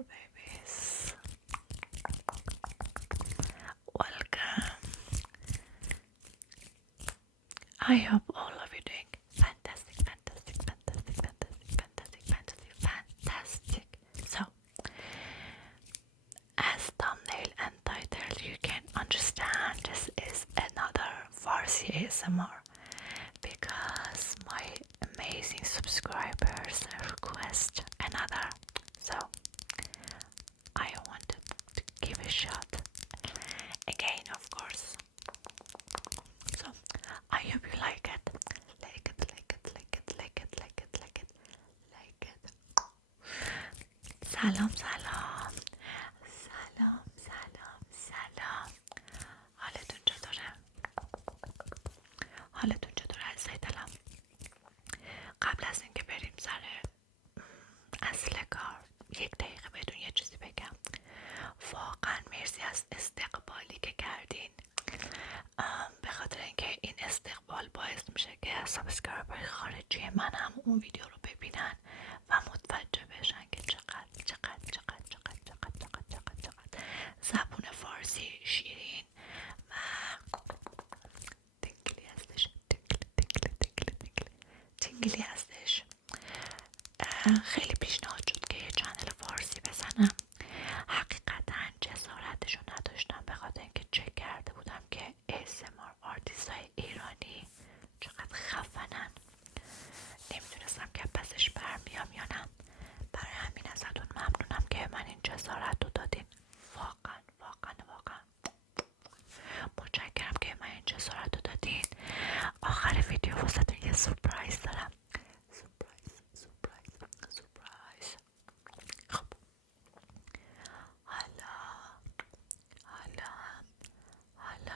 beautiful babies. Welcome. I hope all of you doing fantastic, fantastic, fantastic, fantastic, fantastic, fantastic, fantastic. So, as thumbnail and title you can understand, this is another Farsi ASMR because my amazing subscribers request another. So, I wanted to give a shot again, of course. So I hope you like it. Like it, like it, like it, like it, like it, like it, like it. سلام سلام سلام سلام سلام. حالتون چطوره؟ حالتون چطوره عزیزای دلم؟ قبل از اینکه بریم سر اصل کار 1 دقیقه بدون یه چیزی بگم. واقعا مرسی از استقبالی که کردین، به خاطر اینکه این استقبال باعث میشه که سابسکرایبر خارجی من هم اون ویدیو رو ببینن و متوجه بشن که چقدر زبون فارسی شیرین و تنگلی هستش. تنگلی هستش. خیلی پیشنهاد شد که یه چنل فارسی بزنم. حقیقتا جسارتشو نداشتم، به خاطر اینکه چک کرده بودم که ASMR آرتیست های ایرانی چقدر خفنن. نمیدونستم که پسش برمیام یا نه. برای همین ازتون ممنونم که من این جسارت رو دادین. واقعا واقعا واقعا متشکرم که من این جسارت رو دادین. آخر ویدیو واسهتون یه سورپرایز دارم. سورپرایز. خب حالا حالا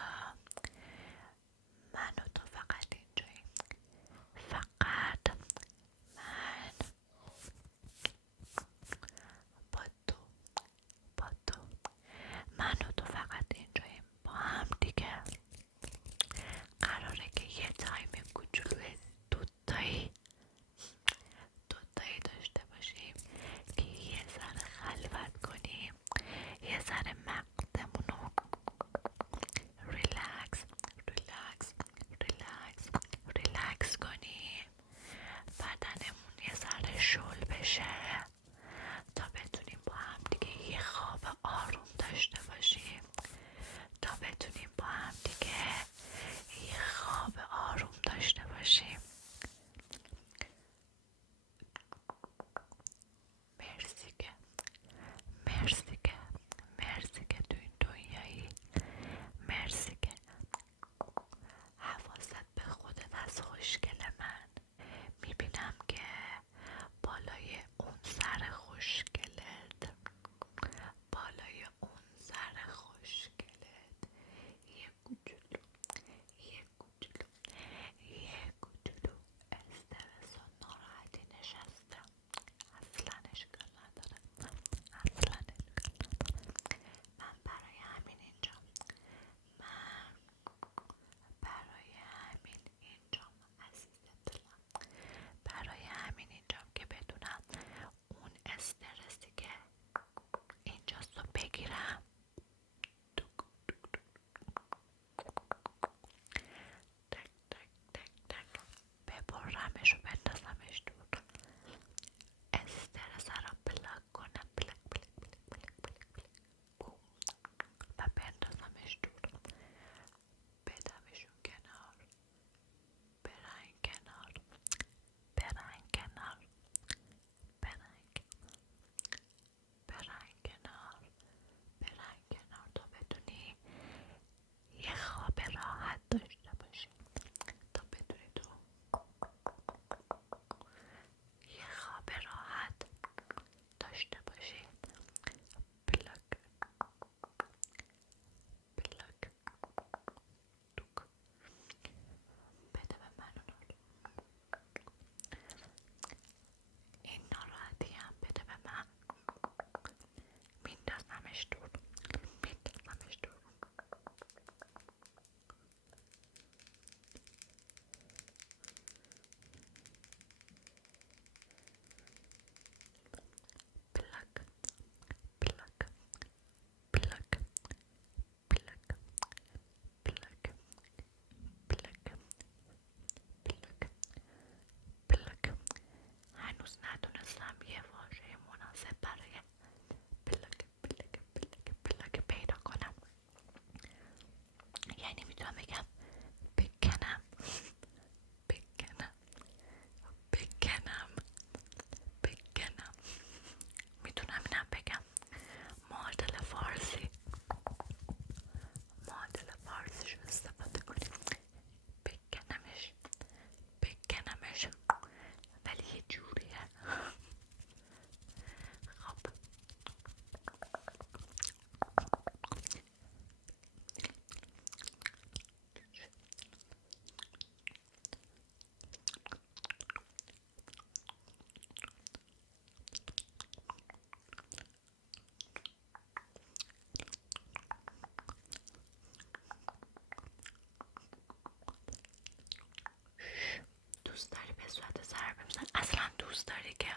بگم بکنم بکنم بکنم بکنم. میتونم اینم بگم معادل فارسی، معادل فارسیشو استفاده کنیم. بکنمش بکنمش، ولی یه جوریه. خب دوست داری به صورت ضربه بزن؟ اصلا دوست داری که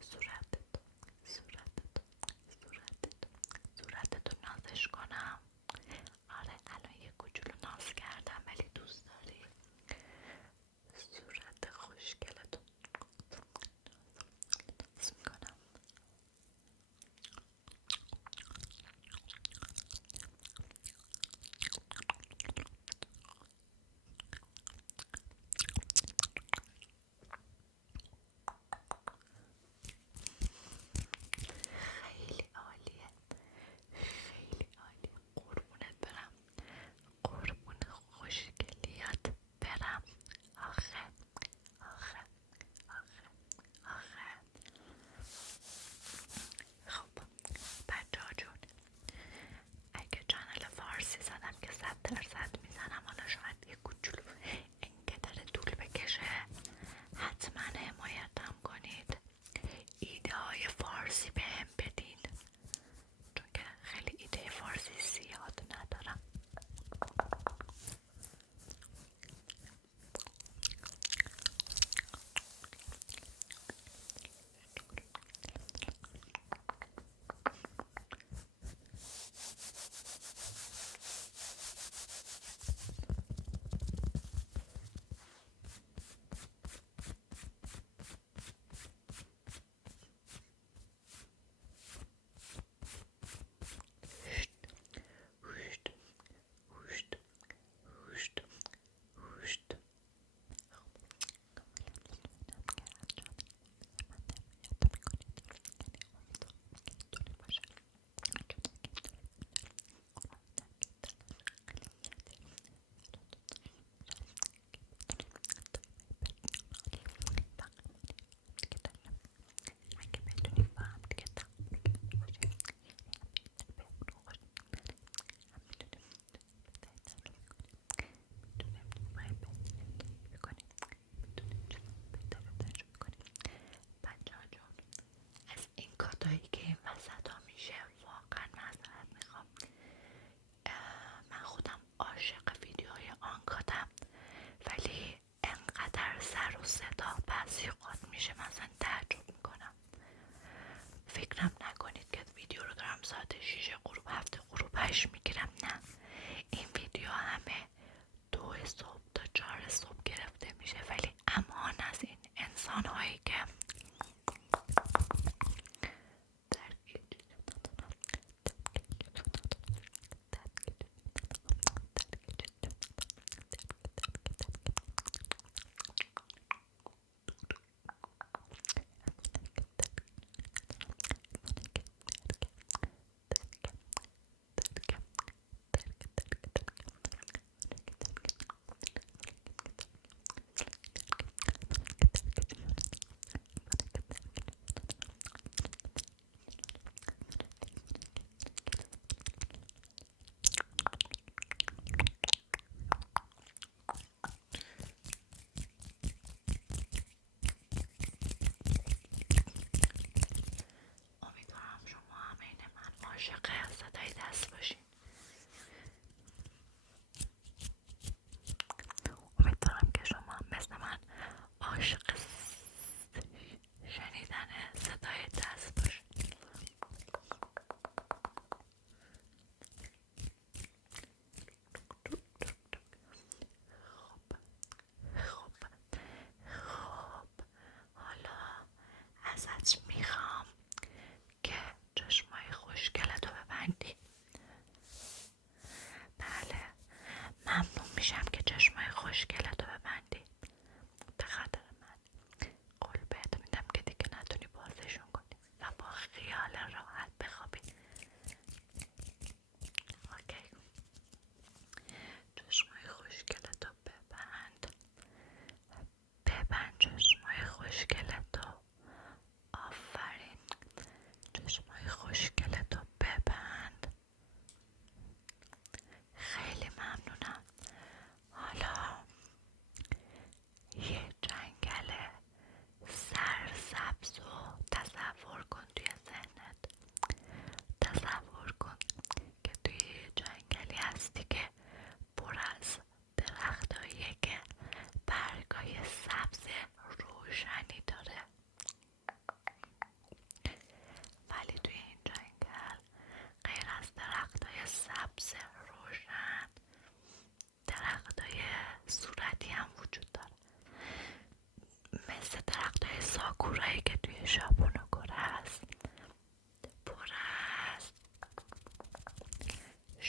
صورتت صورتت صورتتو نازش کنم؟ آره الان یه کوچولو ناز کردم، ولی دوست داری صورت خوشگلتو ناز میکنم.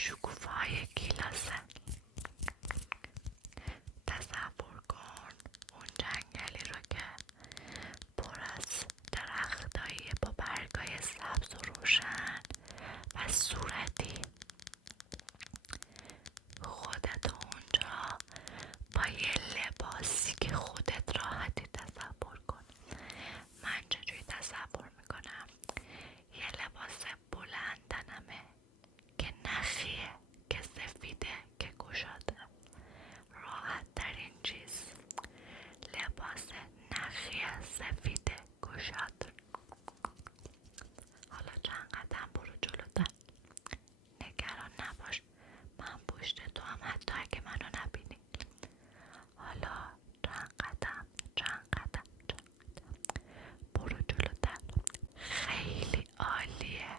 شکوفه‌های گیلاسه. تصور کن اون جنگلی رو که پر از درختایی با برگای سبز و روشن و صورتی. خودت اونجا با یه لباسی که خودت راحتی تصور کن. من چجوری تصور میکنم؟ یه لباس بلند تنمه که نخیه، که سفیده، که گشاده. راحت ترین چیز لباس نخی سفید گشاد. حالا چند قدم برو جلوتر، نگران نباش، من پشت تو هم حتی اگه منو نبینی. حالا چند قدم برو جلوتر. خیلی عالیه.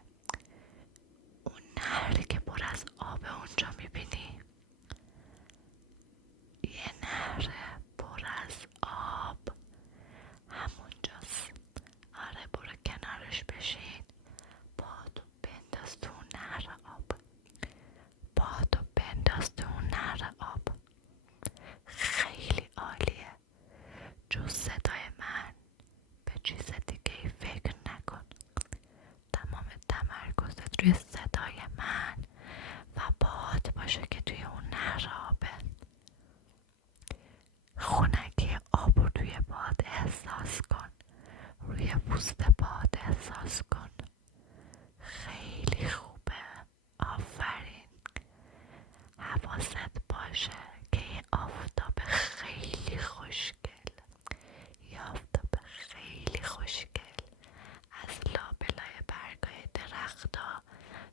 اون نهری که پر از آب اونجا میبینی، یه نهر پر از آب همونجاست. آره برو کنارش بشین، پاتو بنداز تو اون نهر آب، پاتو بنداز تو اون نهر آب. خیلی عالیه. جز صدای من به چیز دیگه ای فکر نکن. تمام تمرکزت روی صدای من و پات باشه که توی اون نهر آبه. خنکی آب رو توی پات احساس کن، روی پوست پات احساس کن. خیلی خوبه. آفرین. حواست باشه که یه آفتاب خیلی خوشگل، یه آفتاب خیلی خوشگل از لابلای برگای درختا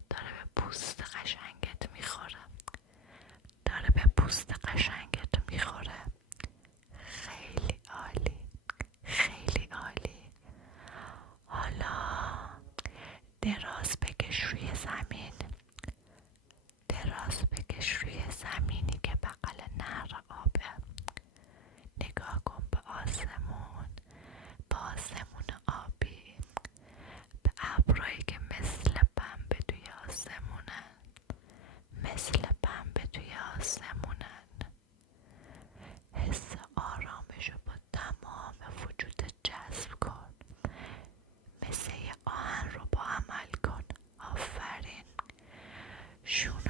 داره به پوست قشنگت میخوره، داره به پوست قشنگت میخوره. خیلی عالی، خیلی عالی. حالا دراز بکش روی زمین، دراز بکش روی زمینی که بغل نهر آبه. نگاه کن به آسمون، به آسمون آبی، به ابرایی که مثل پنبه توی آسمونن، مثل پنبه توی آسمونن. حس آرامش رو با تمام وجودت جذب کن. مثل یه آهن رو با عمل کن. آفرین. شونو